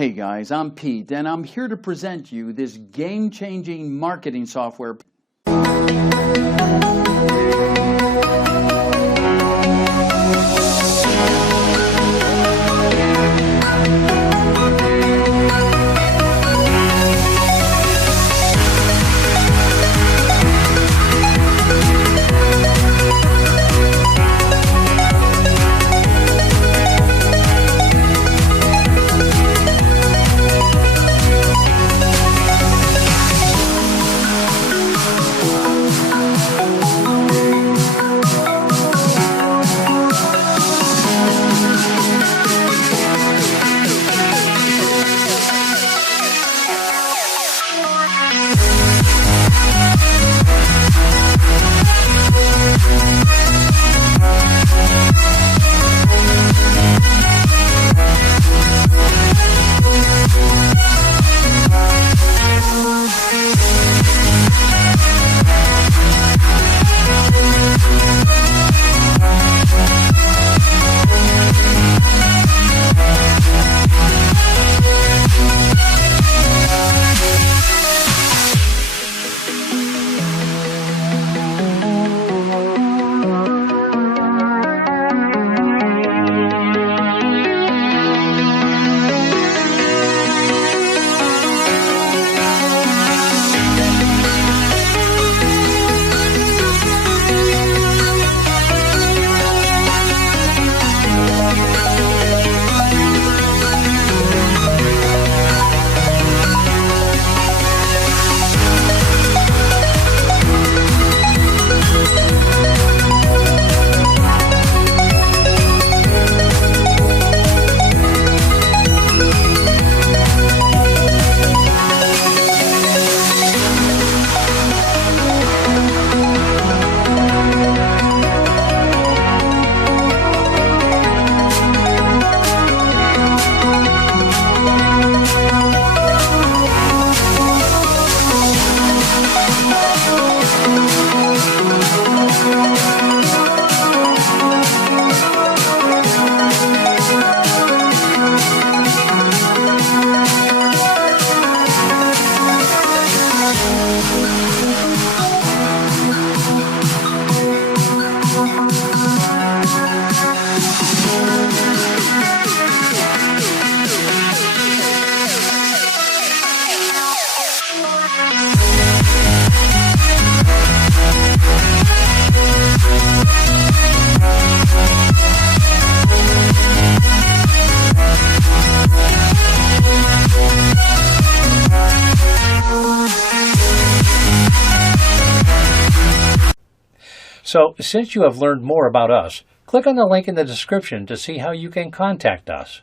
Hey guys, I'm Pete, and I'm here to present you this game-changing marketing software. So, since you have learned more about us, click on the link in the description to see how you can contact us.